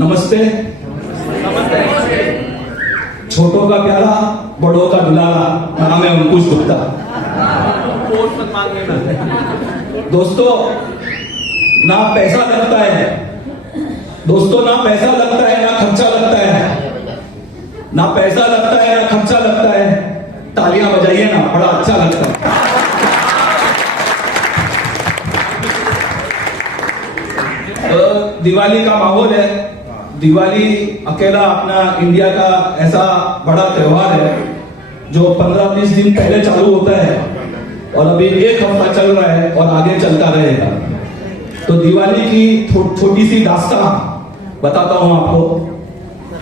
नमस्ते। छोटों का प्यारा, बड़ों का दुलारा, नाम है अंकुश गुप्ता। दोस्तों, ना पैसा लगता है दोस्तों, ना पैसा लगता है, ना खर्चा लगता है, ना पैसा लगता है, ना खर्चा लगता है। तालियां बजाइए ना, बड़ा अच्छा लगता है। दिवाली का माहौल है। दिवाली अकेला अपना इंडिया का ऐसा बड़ा त्योहार है जो 15-20 दिन पहले चालू होता है और अभी एक हफ्ता चल रहा है और आगे चलता रहेगा। तो दिवाली की छोटी सी दास्तान बताता हूं आपको।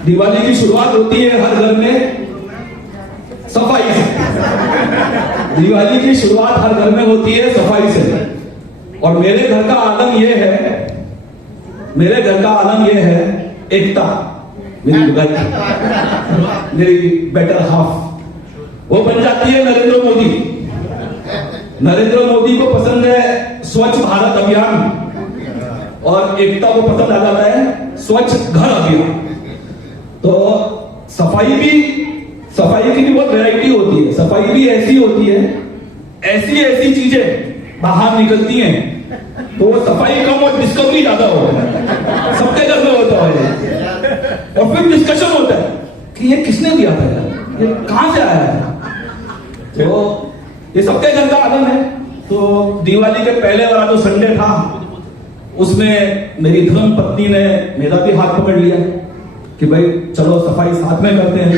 दिवाली की शुरुआत होती है हर घर में सफाई से। दिवाली की शुरुआत हर घर में होती है सफाई से। और मेरे घर का आलम यह है, मेरे घर का आलम यह है एकता। मेरी बेटर हाफ वो बन जाती है नरेंद्र मोदी। नरेंद्र मोदी को पसंद है स्वच्छ भारत अभियान और एकता को पसंद आ जाता है स्वच्छ घर अभियान। तो सफाई की भी बहुत वैरायटी होती है। सफाई भी ऐसी होती है, ऐसी चीजें बाहर निकलती हैं तो वो सफाई कम और डिस्कवरी ज्यादा होता है। सबके घर में होता है और फिर डिस्कशन होता है कि ये किसने दिया था, ये कहां से आया है। तो ये सबके घर का आलम है। तो दिवाली के पहले वाला जो संडे था उसमें मेरी धर्म पत्नी ने मेरा भी हाथ पकड़ लिया कि भाई चलो सफाई साथ में करते हैं।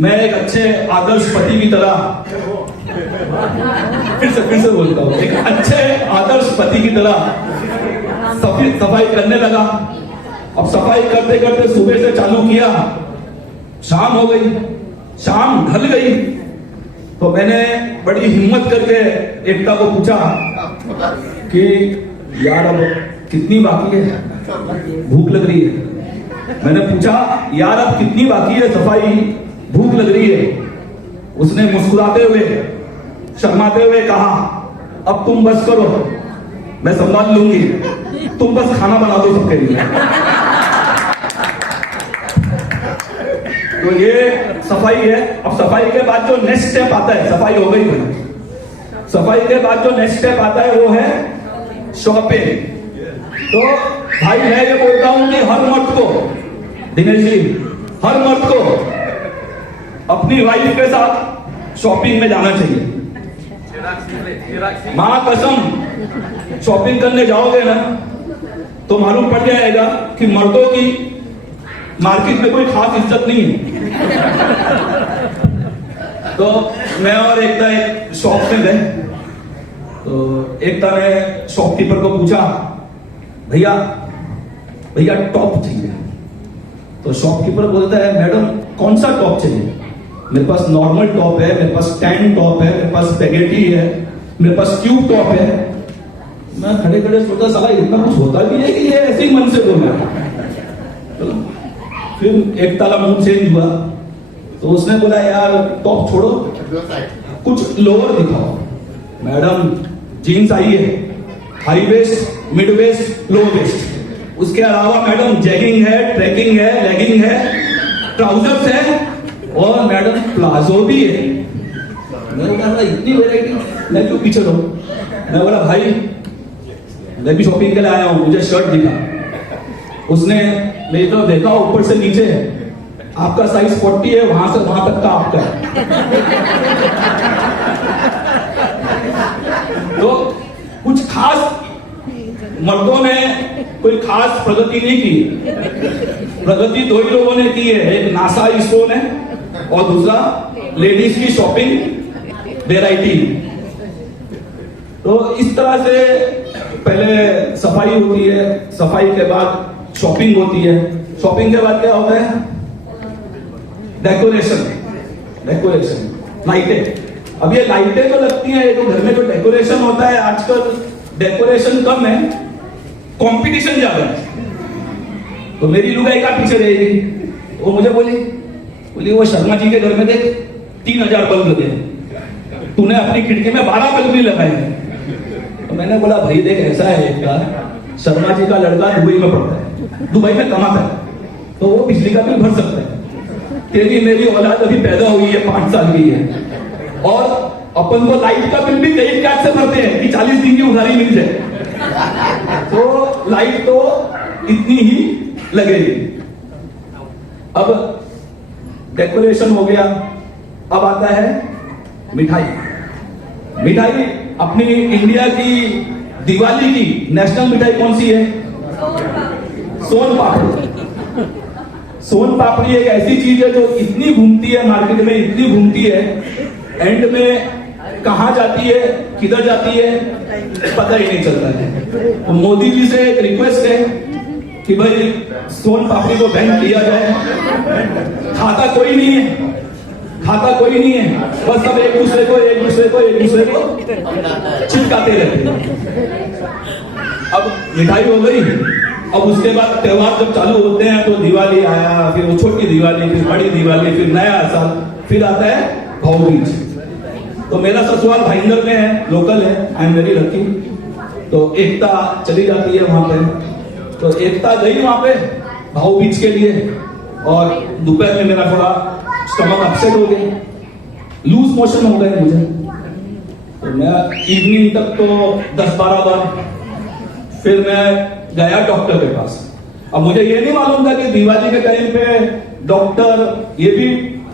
मैं एक अच्छे आदर्श पति की तरह फिर से बोलता हूँ, एक अच्छे आदर्श पति की तरह सफाई करने लगा। अब सफाई करते करते सुबह से चालू किया, शाम हो गई, शाम ढल गई। तो मैंने बड़ी हिम्मत करके एकता को पूछा कि यार अब कितनी बाकी है, भूख लग रही है। मैंने पूछा यार अब कितनी बाकी है सफाई, भूख लग रही है। उसने मुस्कुराते हुए, शर्माते हुए कहा अब तुम बस करो, मैं संभाल लूंगी, तुम बस खाना बना दो सबके लिए। तो ये सफाई है। अब सफाई के बाद जो नेक्स्ट स्टेप आता है, सफाई हो गई भाई, सफाई के बाद जो नेक्स्ट स्टेप आता है वो है शॉपिंग। तो भाई मैं ये बोलता हूं कि हर मर्द को, दिनेश जी, हर मर्द को अपनी वाइफ के साथ शॉपिंग में जाना चाहिए। मां कसम, शॉपिंग करने जाओगे ना तो मालूम पड़ जाएगा कि मर्दों की मार्केट में कोई खास इज्जत नहीं है। तो मैं और एकता एक शॉप में गए। तो एकता ने शॉपकीपर को पूछा भैया टॉप चाहिए। तो शॉपकीपर बोलता है मैडम कौन सा टॉप चाहिए? मेरे पास नॉर्मल टॉप है, मेरे पास स्टैंड टॉप है, मेरे पास स्पेगेटी है, मेरे पास ट्यूब टॉप है। मैं खड़े खड़े सोचा साला इतना कुछ होता भी है कि ये ऐसे ही मन से बोला। फिर एक ताला मुंह चेंज हुआ तो उसने बोला यार टॉप छोड़ो, कुछ लोअर दिखाओ। मैडम जीन्स आई है, high waist, mid waste, low waist. उसके अलावा मैडम जैगिंग है, ट्रैकिंग है, लेगिंग है, ट्राउजर्स है और मैडम प्लाजो भी है। मैंने कहा इतनी वैरायटी, मैं क्यों पीछे रहूं। मैं बोला भाई मैं भी शॉपिंग के लिए आया हूं, मुझे शर्ट दिखा। उसने मेरी तरफ देखा ऊपर से नीचे, आपका साइज 40 है, वहां से वहां तक का आपका है। तो कुछ खास मर्दों ने कोई खास प्रगति नहीं की। प्रगति दो ही लोगों ने की है, एक नासा इसरो ने और दूसरा लेडीज की शॉपिंग वैरायटी। तो इस तरह से पहले सफाई होती है, सफाई के बाद शॉपिंग होती है, शॉपिंग के बाद क्या होता है डेकोरेशन, लाइटें। अब ये लाइटें जो लगती हैं, तो घर में जो डेकोरेशन होता है, आजकल डेकोरेशन कम है, कंपटीशन ज्यादा है। तो मेरी लुगाई का पीछे रहेगी, वो मुझे बोली वो शर्मा जी के घर में देख 3000 बल्ब लगे, तूने अपनी खिड़की में 12 बल्ब भी लगाए। तो मैंने बोला भाई देख ऐसा है, शर्मा जी का लड़का दुबई में पढ़ता है, दुबई में कमाता है, तो वो बिजली का बिल भर सकता है। तेरी मेरी औलाद अभी पैदा हुई है, 5 साल की है, और अपन को लाइट का बिल भी क्रेडिट कार्ड से भरते हैं कि 40 दिन की उधारी मिल जाए, तो लाइट तो इतनी ही लगेगी। अब डेकोरेशन हो गया, अब आता है मिठाई। मिठाई अपनी इंडिया की दिवाली की नेशनल मिठाई कौन सी है? सोन पापड़ी। सोन पापड़ी एक ऐसी चीज है जो इतनी घूमती है मार्केट में, इतनी घूमती है, एंड में कहां जाती है, किधर जाती है, पता ही नहीं चलता है। तो मोदी जी से एक रिक्वेस्ट है कि भाई सोन पापड़ी को बैन किया जाए। खाता कोई नहीं है, खाता कोई नहीं है, बस सब एक दूसरे को चिपकाते रहते हैं। अब मिठाई हो गई, अब उसके बाद त्योहार जब चालू होते हैं तो दिवाली आया, फिर वो छोटी दिवाली, फिर बड़ी दिवाली, फिर नया साल, फिर आता है भाऊबीज। तो मेरा ससुराल भाईंदर में है, लोकल है, आई एम वेरी लकी। तो एकता चली जाती है वहां पे, तो एकता गई वहां पे भाऊबीज के लिए, और दोपहर में मेरा थोड़ा स्टमक अपसेट हो गया, लूज मोशन हो गए मुझे। तो मैं इवनिंग तक तो 10-12 बार, फिर मैं गया डॉक्टर के पास। अब मुझे ये नहीं मालूम था कि दिवाली के टाइम पे डॉक्टर ये भी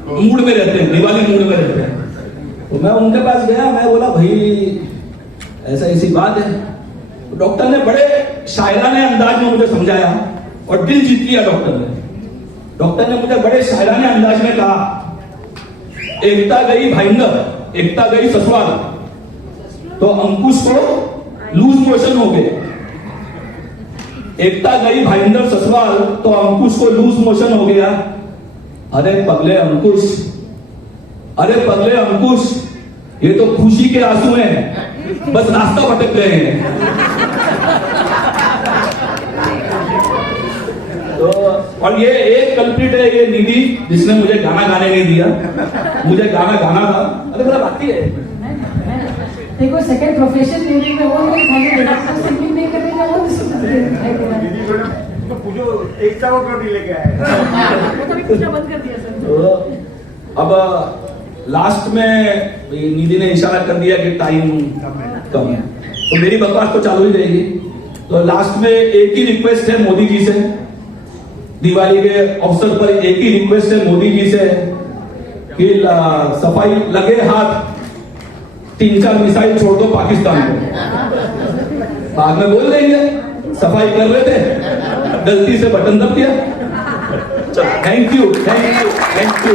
मूड में रहते हैं, दिवाली मूड में रहते हैं। तो मैं उनके पास गया, मैं बोला भाई ऐसा ऐसी बात है। तो डॉक्टर ने बड़े शायराने अंदाज में मुझे समझाया और दिल जीत लिया डॉक्टर ने। डॉक्टर ने मुझे बड़े शायराने अंदाज में कहा, एकता गई भाईंदर, एकता गई ससुराल, तो अंकुश को लूज मोशन हो गए। एकता गई भाईंदर ससुराल, तो अंकुश को लूज मोशन हो गया। अरे पगले अंकुश, अरे पगले अंकुश, ये तो खुशी के आंसू हैं, बस रास्ता भटक गए हैं। तो और ये एक कल्प्रिट है, ये निधि, जिसने मुझे गाना गाने नहीं दिया। मुझे गाना गाना था, अरे मेरा बाकी है। देखो सेकंड प्रोफेशन मेरे में वो नहीं था, डॉक्टर सिंगिंग नहीं कर रही है, वो तो पूछो एकता को कर लेके आए, वो तो पूछना बंद कर दिया सर। तो अब लास्ट में निधि ने इशारा कर दिया कि टाइम कम है, तो मेरी बकवास तो चालू ही रहेगी। तो लास्ट में एक ही रिक्वेस्ट है मोदी जी से, दिवाली के अवसर पर एक ही रिक्वेस्ट है मोदी जी से कि सफाई लगे हाथ, 3-4 मिसाइल छोड़ दो पाकिस्तान को। बाद में बोल देंगे सफाई कर रहे थे, गलती से बटन दब दिया। Thank you, thank you, thank you.